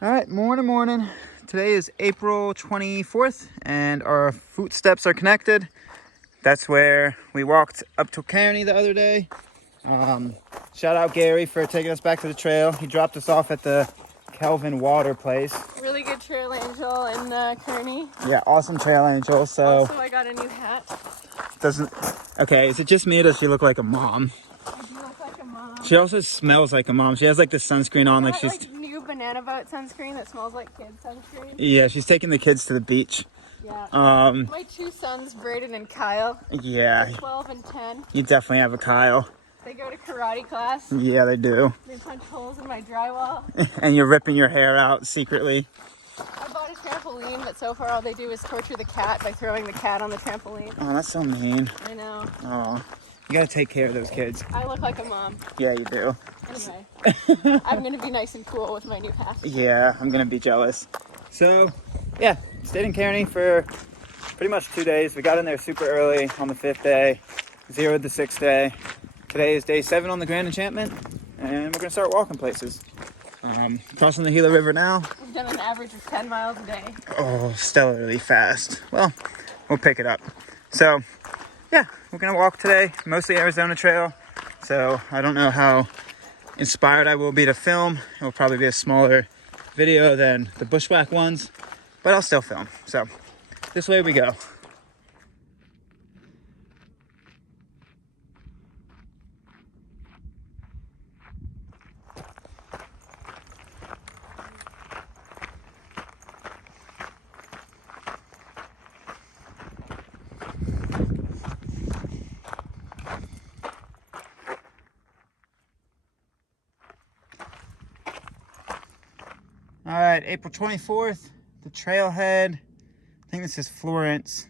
All right, morning. Today is April 24th, and our footsteps are connected. That's where we walked up to Kearny the other day. Shout out Gary for taking us back to the trail. He dropped us off at the Kelvin water place. Really good trail angel in Kearny. Yeah, awesome trail angel. So Also, I got a new hat. Okay, is it just me or does she look like a mom? I do look like a mom. She also smells like a mom. She has like this sunscreen on, like she's like new banana boat sunscreen that smells like kid sunscreen. Yeah, she's taking the kids to the beach. Yeah. My two sons, Braden and Kyle. Yeah. They're 12 and 10. You definitely have a Kyle. They go to karate class. Yeah, they do. They punch holes in my drywall. And you're ripping your hair out secretly. I bought a trampoline, but so far all they do is torture the cat by throwing the cat on the trampoline. Oh, that's so mean. I know. Oh, you gotta take care of those kids. I look like a mom. Yeah, you do. Anyway, I'm gonna be nice and cool with my new hat. Yeah, I'm gonna be jealous. So, yeah, stayed in Kearny for pretty much 2 days. We got in there super early on the 5th day, zeroed the 6th day. Today is day 7 on the Grand Enchantment, and we're gonna start walking places. Crossing the Gila River now. We've done an average of 10 miles a day. Oh, stellarly fast. Well, we'll pick it up. So, yeah, we're gonna walk today, mostly Arizona Trail. So I don't know how inspired I will be to film. It will probably be a smaller video than the bushwhack ones, but I'll still film. So this way we go. All right, April 24th, the trailhead, I think this is Florence,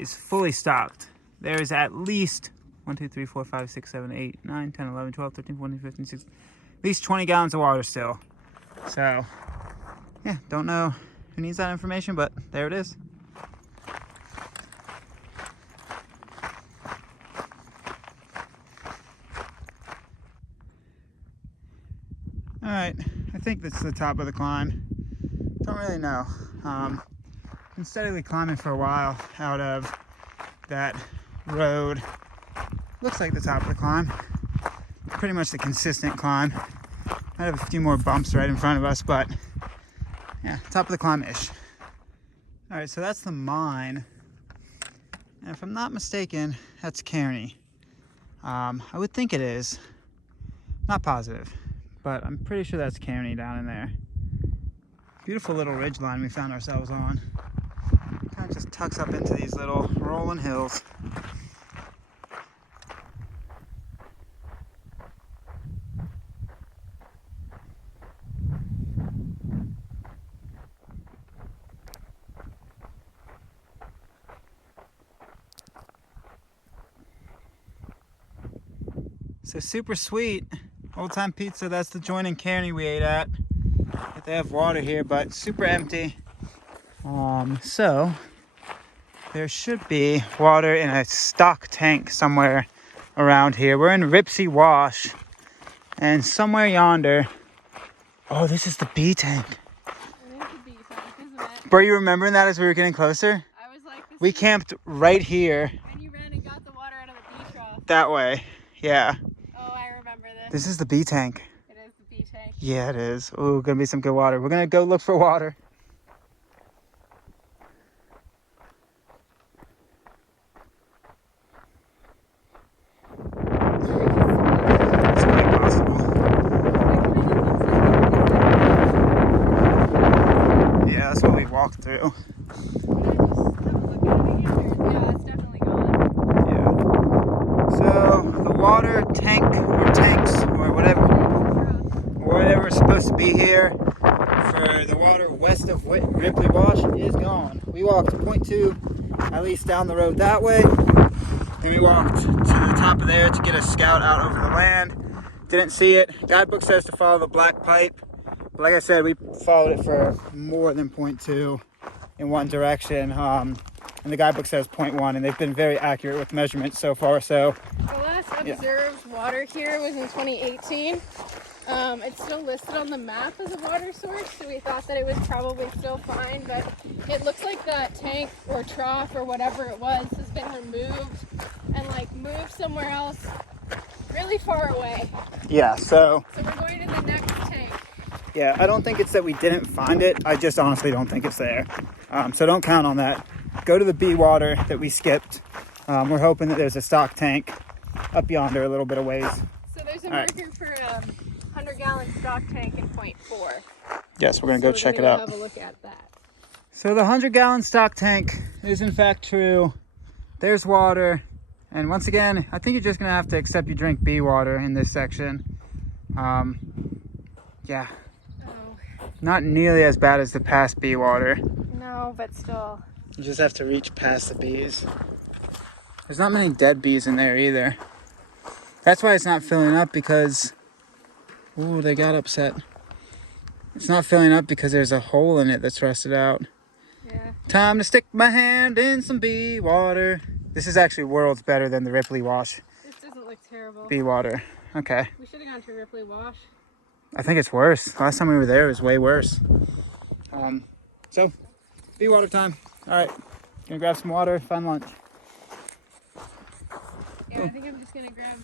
is fully stocked. There is at least 1, 2, 3, 4, 5, 6, 7, 8, 9, 10, 11, 12, 13, 14, 15, 16, at least 20 gallons of water still. So, yeah, don't know who needs that information, but there it is. All right, I think that's the top of the climb. Don't really know. Been steadily climbing for a while out of that road. Looks like the top of the climb. Pretty much the consistent climb. I have a few more bumps right in front of us, but yeah, top of the climb-ish. All right, so that's the mine. And if I'm not mistaken, that's Kearny. I would think it is. Not positive, but I'm pretty sure that's Kearny down in there. Beautiful little ridge line we found ourselves on. Kind of just tucks up into these little rolling hills. So super sweet. Old Time Pizza, that's the joint in Kearny we ate at. They have water here, but super empty. So there should be water in a stock tank somewhere around here. We're in Ripsey Wash, and somewhere yonder. Oh, this is the B tank. It is the B tank, isn't it? Were you remembering that as we were getting closer? I was like, We camped right here. And you ran and got the water out of the B trough. That way, yeah. Oh, I remember this. This is the B tank. It is the B tank. Yeah, it is. Ooh, gonna be some good water. We're gonna go look for water. It's quite possible. Yeah, that's what we walked through. Yeah, it's definitely gone. Yeah. So the water tank or tanks or whatever is supposed to be here for the water west of Ripley Wash is gone. We walked 0.2 at least down the road that way. Then we walked to the top of there to get a scout out over the land. Didn't see it. Guidebook says to follow the black pipe. But like I said, we followed it for more than 0.2 in one direction. And the guidebook says 0.1, and they've been very accurate with measurements so far. So The last observed water here was in 2018. It's still listed on the map as a water source, so we thought that it was probably still fine, but it looks like that tank or trough or whatever it was has been removed and like moved somewhere else really far away. Yeah, so we're going to the next tank. Yeah, I don't think it's that we didn't find it. I just honestly don't think it's there. So don't count on that. Go to the B water that we skipped. We're hoping that there's a stock tank up yonder a little bit of ways. So there's a marker for a 100-gallon stock tank in point 4. Yes, we're going to go check it out. Have a look at that. So the 100-gallon stock tank is in fact true. There's water. And once again, I think you're just going to have to accept you drink B water in this section. Yeah. Oh. Not nearly as bad as the past B water. No, but still. You just have to reach past the bees. There's not many dead bees in there either. That's why it's not filling up, because... Ooh, they got upset. It's not filling up because there's a hole in it that's rusted out. Yeah. Time to stick my hand in some bee water. This is actually worlds better than the Ripley Wash. This doesn't look terrible. Bee water. Okay. We should have gone to Ripley Wash. I think it's worse. Last time we were there, it was way worse. So, bee water time. All right. Gonna grab some water, find lunch. Yeah, I think I'm just gonna grab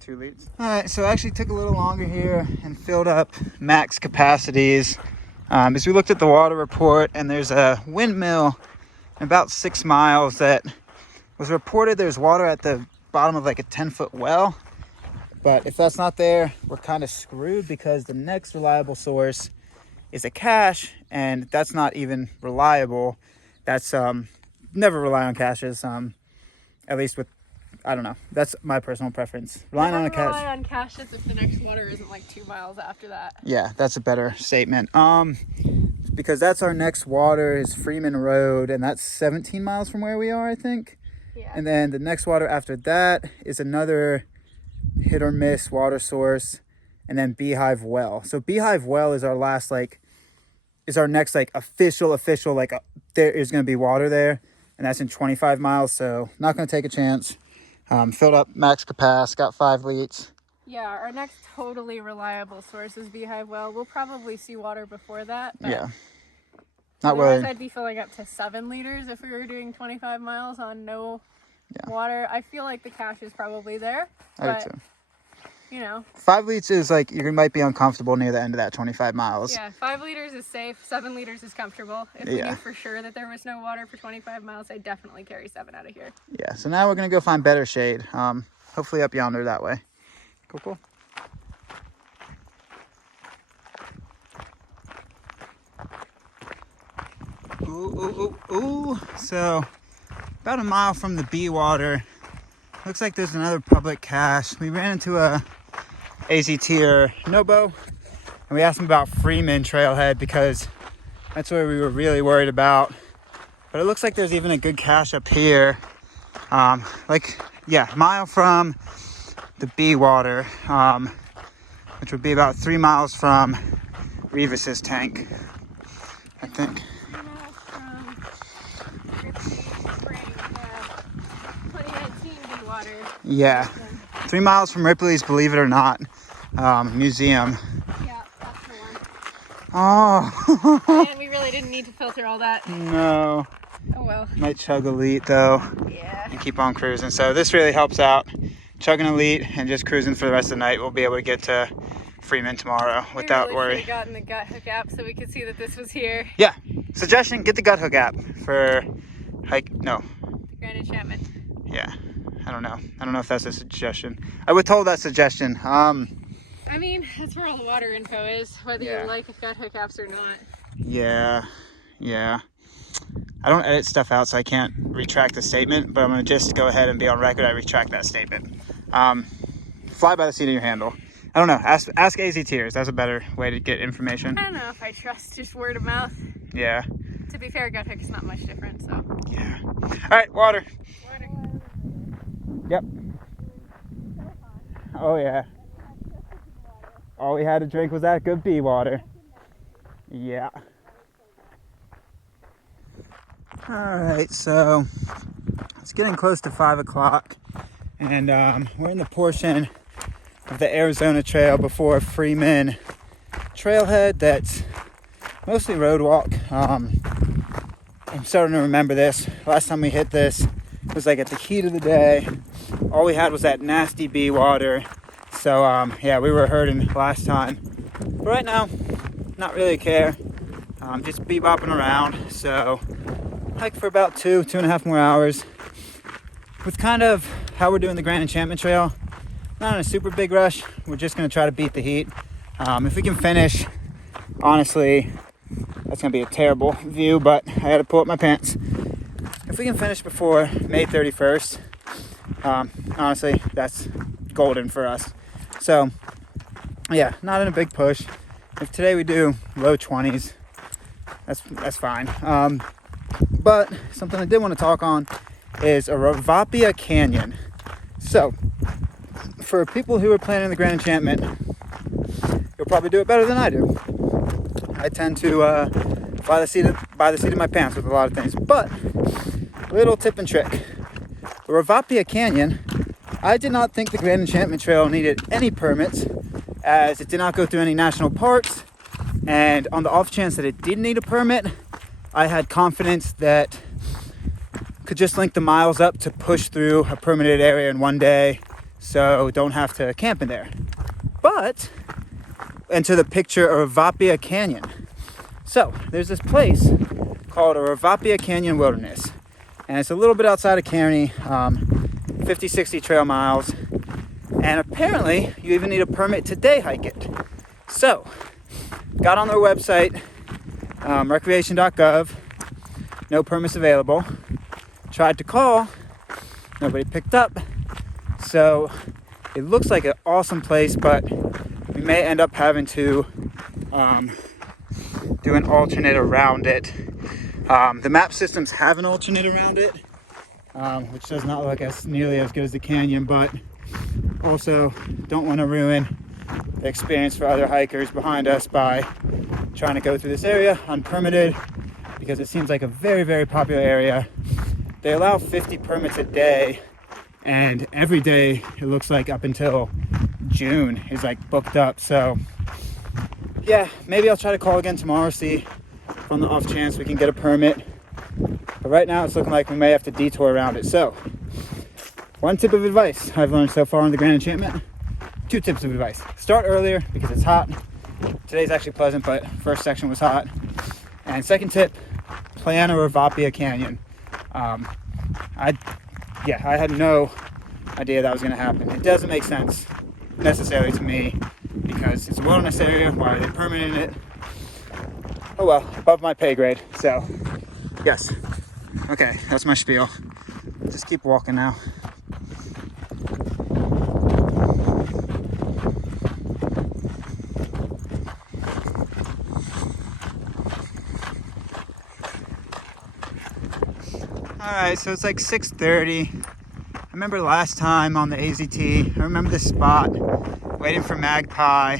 2 liters. All right, so I actually took a little longer here and filled up max capacities. As we looked at the water report, and there's a windmill about 6 miles that was reported there's water at the bottom of like a 10-foot well. But if that's not there, we're kind of screwed, because the next reliable source is a cache, and that's not even reliable. That's never rely on caches, at least with, I don't know. That's my personal preference. Relying on a cache. Rely on caches if the next water isn't like 2 miles after that. Yeah, that's a better statement. Because that's our next water is Freeman Road, and that's 17 miles from where we are, I think. Yeah. And then the next water after that is another hit or miss water source, and then Beehive Well. So Beehive Well is our last, like, is our next like official like there is going to be water there, and that's in 25 miles. So not going to take a chance. Filled up max capacity, got 5 liters. Yeah, our next totally reliable source is Beehive Well. We'll probably see water before that. But Yeah. Not otherwise, worried. I'd be filling up to 7 liters if we were doing 25 miles on no water. I feel like the cache is probably there. I do too. You know. 5 liters is like, you might be uncomfortable near the end of that 25 miles. Yeah, 5 liters is safe. 7 liters is comfortable. If we knew for sure that there was no water for 25 miles, I'd definitely carry 7 out of here. Yeah, so now we're going to go find better shade. Hopefully up yonder that way. Cool. Ooh. So, about a mile from the bee water, looks like there's another public cache. We ran into a AZT or Nobo, and we asked him about Freeman Trailhead, because that's where we were really worried about. But it looks like there's even a good cache up here. A mile from the bee water, which would be about 3 miles from Revis's tank, I think. 3 miles from Ripley Spring, 2019 bee water. Yeah, 3 miles from Ripley's, believe it or not, museum. Yeah, that's the one. Oh. And we really didn't need to filter all that. No. Oh well. Might chug Elite though. Yeah. And keep on cruising. So this really helps out. Chugging Elite and just cruising for the rest of the night. We'll be able to get to Freeman tomorrow without we really worry. should have gotten the gut hook app so we could see that this was here. Yeah. Suggestion: get the gut hook app for Grand Enchantment. Yeah. I don't know if that's a suggestion. I withhold that suggestion. I mean, that's where all the water info is, whether you like gut hook apps or not. Yeah. I don't edit stuff out, so I can't retract the statement, but I'm going to just go ahead and be on record. I retract that statement. Fly by the seat of your handle. I don't know. Ask AZTers. That's a better way to get information. I don't know if I trust just word of mouth. Yeah. To be fair, gut hook is not much different, so. Yeah. All right, water. Yep. Oh, yeah. All we had to drink was that good bee water. Yeah. All right, so it's getting close to 5 o'clock, and we're in the portion of the Arizona Trail before Freeman Trailhead that's mostly road walk. I'm starting to remember this. Last time we hit this was like at the heat of the day. All we had was that nasty bee water. So yeah, we were hurting last time. But right now, not really care. Just bebopping around. So hike for about 2.5 more hours. With kind of how we're doing the Grand Enchantment Trail, not in a super big rush. We're just gonna try to beat the heat. If we can finish, honestly, that's gonna be a terrible view, but I had to pull up my pants. If we can finish before May 31st, honestly, that's golden for us. So yeah, not in a big push. If today we do low 20s, that's fine. But something I did want to talk on is Aravapia Canyon. So for people who are planning the Grand Enchantment, you'll probably do it better than I do. I tend to by the seat of my pants with a lot of things. But little tip and trick. The Aravapia Canyon, I did not think the Grand Enchantment Trail needed any permits, as it did not go through any national parks. And on the off chance that it did need a permit, I had confidence that could just link the miles up to push through a permitted area in one day, so don't have to camp in there. But enter the picture of Aravapia Canyon. So there's this place called Aravapia Canyon Wilderness, and it's a little bit outside of Kearny, 50-60 trail miles, and apparently you even need a permit to day hike it. So got on their website, recreation.gov, no permits available. Tried to call, nobody picked up. So it looks like an awesome place, but we may end up having to do an alternate around it. The map systems have an alternate around it, which does not look nearly as good as the canyon, but also don't want to ruin the experience for other hikers behind us by trying to go through this area unpermitted, because it seems like a very, very popular area. They allow 50 permits a day, and every day it looks like up until June is like booked up. So yeah, maybe I'll try to call again tomorrow, see if on the off chance we can get a permit. But right now it's looking like we may have to detour around it. So one tip of advice I've learned so far on the Grand Enchantment, 2 tips of advice. Start earlier because it's hot. Today's actually pleasant, but first section was hot. And second tip, plan Aravapia Canyon. I had no idea that was going to happen. It doesn't make sense necessarily to me because it's a wilderness area. Why are they permitting it? Oh well, above my pay grade. So yes, okay, that's my spiel. Just keep walking now. Alright, so it's like 6:30. I remember last time on the AZT, I remember this spot, waiting for Magpie,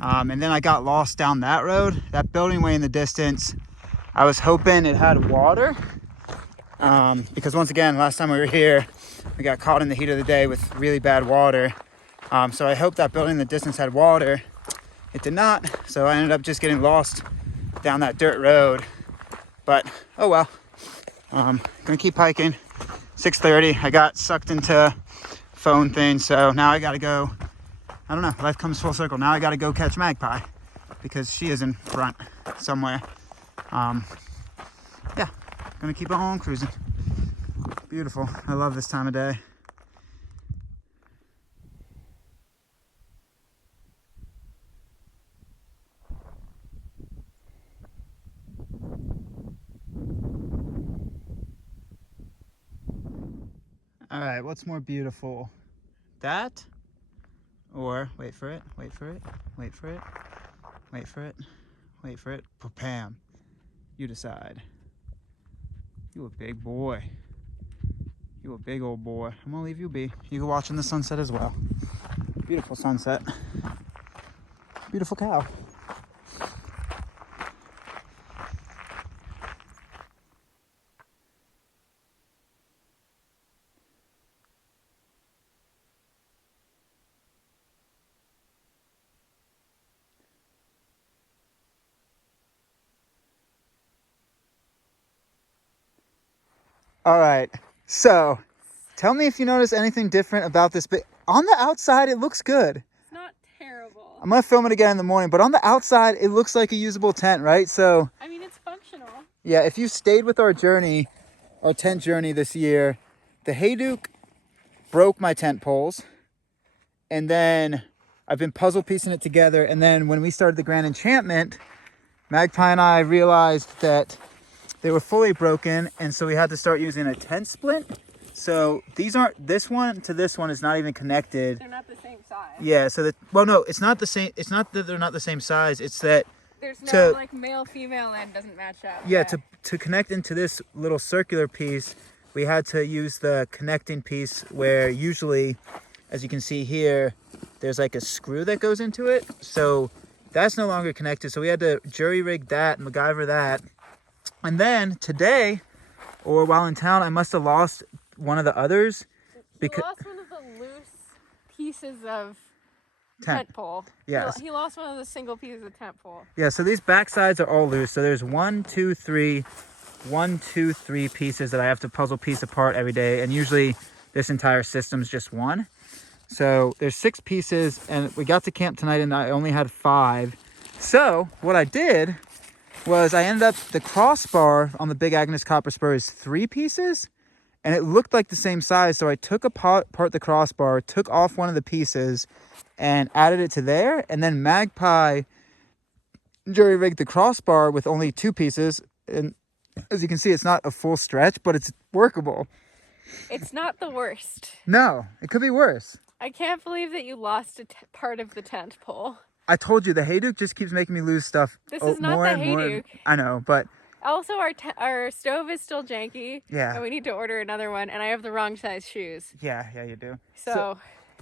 and then I got lost down that road, that building way in the distance. I was hoping it had water, because once again, last time we were here, we got caught in the heat of the day with really bad water. So I hoped that building in the distance had water. It did not, so I ended up just getting lost down that dirt road. But, oh well. Gonna keep hiking. 6:30. I got sucked into phone thing, so now I gotta go. I don't know, life comes full circle. Now I gotta go catch Magpie because she is in front somewhere. Yeah, gonna keep on cruising. Beautiful. I love this time of day. All right, what's more beautiful? That? Or, wait for it, wait for it, wait for it, wait for it, wait for it. Pam, you decide. You a big boy. You a big old boy. I'm gonna leave you be. You can watch in the sunset as well. Beautiful sunset. Beautiful cow. All right. So, tell me if you notice anything different about this. But on the outside, it looks good. It's not terrible. I'm gonna film it again in the morning. But on the outside, it looks like a usable tent, right? So, I mean, it's functional. yeah, if you stayed with our journey, our tent journey this year, the Hayduke broke my tent poles, and then I've been puzzle piecing it together. And then when we started the Grand Enchantment, Magpie and I realized that they were fully broken, and so we had to start using a tent splint. So these aren't, this one to this one is not even connected. They're not the same size. Yeah, so that, well, no, it's not the same. It's not that they're not the same size. It's that There's no like male female end doesn't match up. yeah, to connect into this little circular piece, we had to use the connecting piece where usually, as you can see here, there's like a screw that goes into it. So that's no longer connected. So we had to jury rig that, MacGyver that. And then today, or while in town, I must have lost one of the others. Because lost one of the loose pieces of tent pole. Yes. He lost one of the single pieces of tent pole. Yeah, so these back sides are all loose. So there's 1, 2, 3 pieces that I have to puzzle piece apart every day. And usually this entire system's just one. So there's 6 pieces, and we got to camp tonight and I only had 5. So what I did was I ended up, the crossbar on the Big Agnes copper spur is 3 pieces, and it looked like the same size. So I took apart the crossbar, took off one of the pieces and added it to there. And then Magpie jury rigged the crossbar with only 2 pieces. And as you can see, it's not a full stretch, but it's workable. It's not the worst. No, it could be worse. I can't believe that you lost part of the tent pole. I told you, the Hayduke just keeps making me lose stuff. This is not more the and more. Hayduke. I know, but Also, our stove is still janky. Yeah. And we need to order another one, and I have the wrong size shoes. yeah, you do. So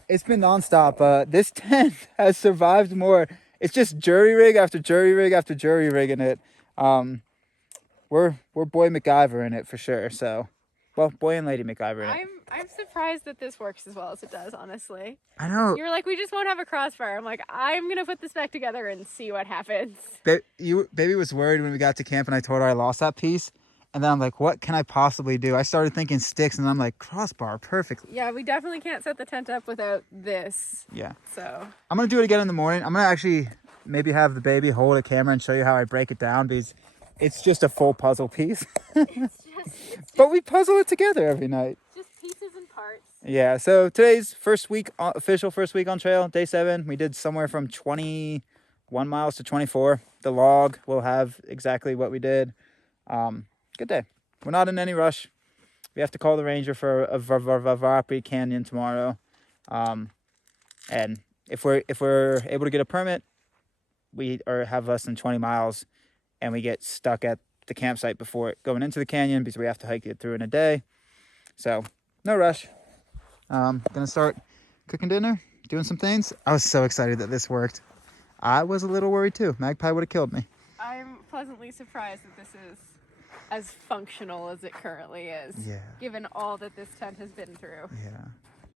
It's been nonstop. This tent has survived more. It's just jury rig after jury rig after jury rig in it. We're boy MacGyver in it for sure. So, well, boy and lady MacGyver in it. I'm surprised that this works as well as it does, honestly. I know. You're like, we just won't have a crossbar. I'm like, I'm going to put this back together and see what happens. Baby was worried when we got to camp and I told her I lost that piece. And then I'm like, what can I possibly do? I started thinking sticks, and I'm like, crossbar, perfect. Yeah, we definitely can't set the tent up without this. Yeah. So I'm going to do it again in the morning. I'm going to actually maybe have the baby hold a camera and show you how I break it down, because it's just a full puzzle piece. it's just But we puzzle it together every night. just pieces and parts. Yeah, so today's official first week on trail, day 7. We did somewhere from 21 miles to 24. The log will have exactly what we did. Good day. We're not in any rush. We have to call the ranger for a Aravapia Canyon tomorrow. And if we're able to get a permit, we have less than 20 miles, and we get stuck at the campsite before going into the canyon because we have to hike it through in a day. So no rush. Gonna start cooking dinner, doing some things. I was so excited that this worked. I was a little worried too. Magpie would have killed me. I'm pleasantly surprised that this is as functional as it currently is. Yeah. Given all that this tent has been through. Yeah.